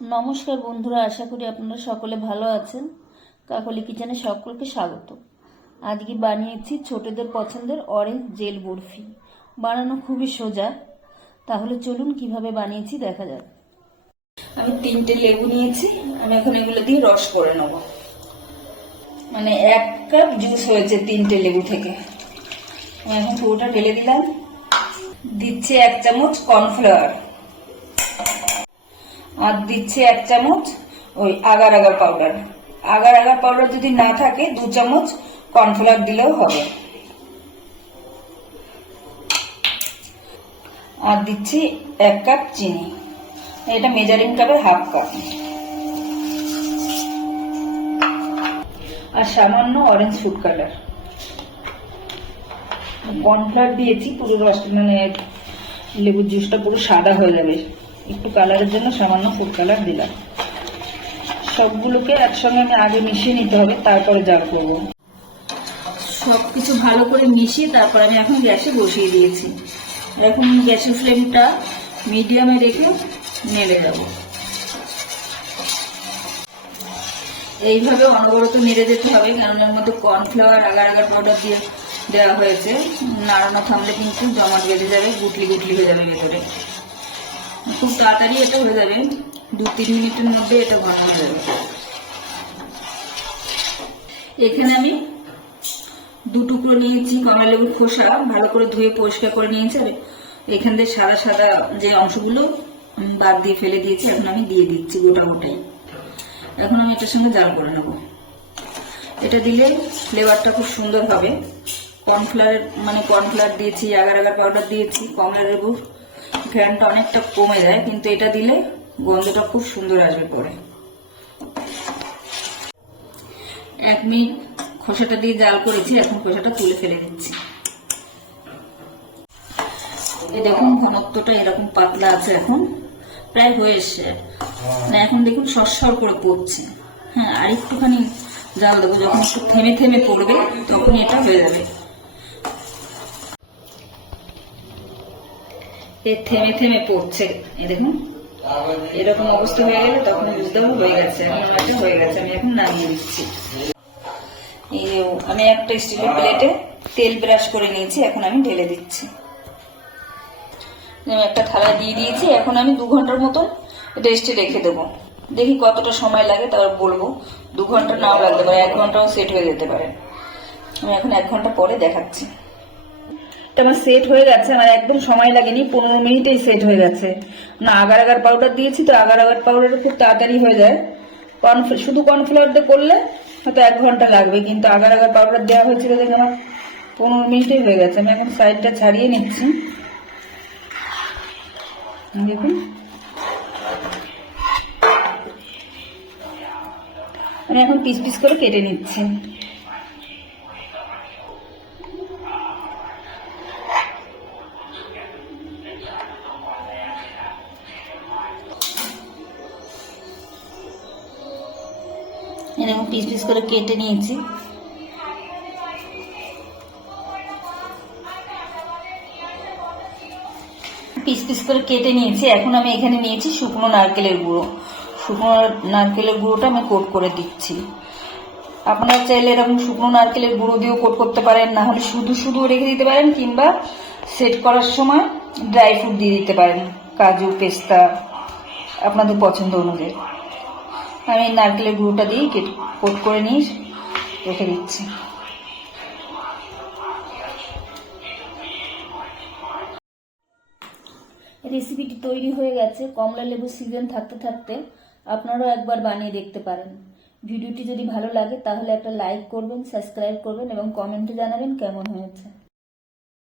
নমস্কার বন্ধুরা, আশা করি আপনারা সকলে ভালো আছেন। কাকলি কিচেনে সকলকে স্বাগত। আজকে বানিয়েছি ছোটদের পছন্দের অরেঞ্জ জেল বরফি। বানানো খুবই সোজা, তাহলে চলুন কিভাবে বানিয়েছি দেখা যাক। আমি 3টে লেবু নিয়েছি, আমি এখন এগুলো দিয়ে রস করে নেব। মানে 1 কাপ জুস হয়েছে 3টে লেবু থেকে। আমি এখন পুরোটা ঢেলে দিলাম। দিচ্ছি 1 চামচ কর্নফ্লাওয়ার, আর দিচ্ছে 1 চামচ ওই agar agar powder. Agar agar powder যদি না থাকে 2 চামচ কর্নফ্লাওয়ার দিলেও হবে। আর দিচ্ছি 1 কাপ চিনি, এটা মেজারিং কাপের হাফ কাপ। আর সামান্য অরেঞ্জ ফুড কালার। কর্নফ্লাওয়ার দিয়েছি পুরো রস, মানে লেবুর জুসটা পুরো সাদা হয়ে যাবে, একটু কালারের জন্য সামান্য ফুড কালার দিলাম। সবগুলোকে একসঙ্গে আমি আগে মিশিয়ে নিতে হবে, তারপরে জাল করবো। সবকিছু ভালো করে মিশিয়ে তারপর আমি এখন গ্যাসে বসিয়ে দিয়েছি। এখন গ্যাসের ফ্লেমটা মিডিয়ামে রেখে নেড়ে যাব। এইভাবে অনবরত নেড়ে যেতে হবে, কারণ এর মধ্যে কর্নফ্লাওয়ার আগার আগার পাউডার দিয়ে দেওয়া হয়েছে। নাড়ানো থামলে কিন্তু জমাট বেঁধে যাবে, গুটলি গুটলি হয়ে যাবে ভেতরে। খুব তাড়াতাড়ি এটা হয়ে যাবে, 2-3 মিনিটের মধ্যে এটা ঘন হয়ে যাবে। এখানে আমি 2 টুকরো নিয়েছি কমলা লেবুর খোসা, ভালো করে ধুয়ে পরিষ্কার করে নিয়েছি। আর এখান থেকে সাদা সাদা যে অংশগুলো বাদ দিয়ে ফেলে দিয়েছি, এখন আমি দিয়ে দিচ্ছি গোটা গোটাই। এখন আমি এটার সঙ্গে জাল করে নেব। এটা দিলে ফ্লেভারটা খুব সুন্দর হবে। কর্নফ্লাওয়ার দিয়েছি, আগার আগার পাউডার দিয়েছি, কমলা লেবুর ঘ্রাণটা অনেকটা কমে যায়, কিন্তু এটা দিলে গন্ধটা খুব সুন্দর আসবে পরে। 1 মিনিট খোসাটা দিয়ে জাল করেছি, এখন খোসাটা তুলে ফেলে দিচ্ছি। এই দেখুন ঘনত্বটা এরকম পাতলা আছে, এখন প্রায় হয়ে এসছে। এখন দেখুন সরসর করে পড়ছে। হ্যাঁ, আর একটুখানি জাল দেবো, যখন একটু থেমে থেমে পড়বে তখন এটা হয়ে যাবে। থেমে থেমে পড়ছে, এই দেখুন এরকম অবস্থা হয়ে গেলে তখন বুঝতে হবে হয়ে গেছে। এখন আমারটা হয়ে গেছে, আমি এখন নামিয়ে দিচ্ছি। আমি একটা স্টিলের প্লেটে তেল ব্রাশ করে নিয়েছি, এখন আমি ঢেলে দিচ্ছি। আমি একটা থালা দিয়ে দিয়েছি, এখন আমি 2 ঘন্টার মতন রেস্টে রেখে দেবো। দেখি কতটা সময় লাগে, তারপর বলবো। 2 ঘন্টা নাও লাগতে পারে, 1 ঘন্টাও সেট হয়ে যেতে পারে। আমি এখন 1 ঘন্টা পরে দেখাচ্ছি। এটা আমার সেট হয়ে গেছে, আমার একদম সময় লাগেনি, 15 মিনিটেই সেট হয়ে গেছে। না আগার আগার পাউডার দিয়েছি তো, আগার আগার পাউডার খুব তাড়াতাড়ি হয়ে যায়। শুধু কর্নফ্লাওয়ার দিয়ে করলে হয়তো 1 ঘন্টা লাগবে, কিন্তু আগার আগার পাউডার দেওয়া হয়েছিল দেখে আমার 15 মিনিটেই হয়ে গেছে। আমি এখন সাইডটা ছাড়িয়ে নিচ্ছি, দেখুন। আমি এখন পিস পিস করে কেটে নিচ্ছি। এরকম পিস পিস করে কেটে নিয়েছি। পিস পিস করে কেটে নিয়েছি। এখন আমি এখানে নিয়েছি শুকনো নারকেলের গুঁড়ো। শুকনো নারকেলের গুঁড়োটা আমি কোট করে দিচ্ছি। আপনারা চাইলে এরকম শুকনো নারকেলের গুঁড়ো দিয়েও কোট করতে পারেন, না হলে শুধু শুধু রেখে দিতে পারেন, কিংবা সেট করার সময় ড্রাই ফ্রুট দিয়ে দিতে পারেন, কাজু পেস্তা আপনাদের পছন্দ অনুযায়ী। আমি নারকেলের গুঁড়োটা দিয়ে কোট করে নিয়ে রেখে দিচ্ছি। রেসিপিটি তৈরি হয়ে গেছে। কমলা লেবু সিজন থাকতে থাকতে আপনারাও একবার বানিয়ে দেখতে পারেন। ভিডিওটি যদি ভালো লাগে তাহলে একটা লাইক করবেন, সাবস্ক্রাইব করবেন এবং কমেন্টে জানাবেন কেমন হয়েছে।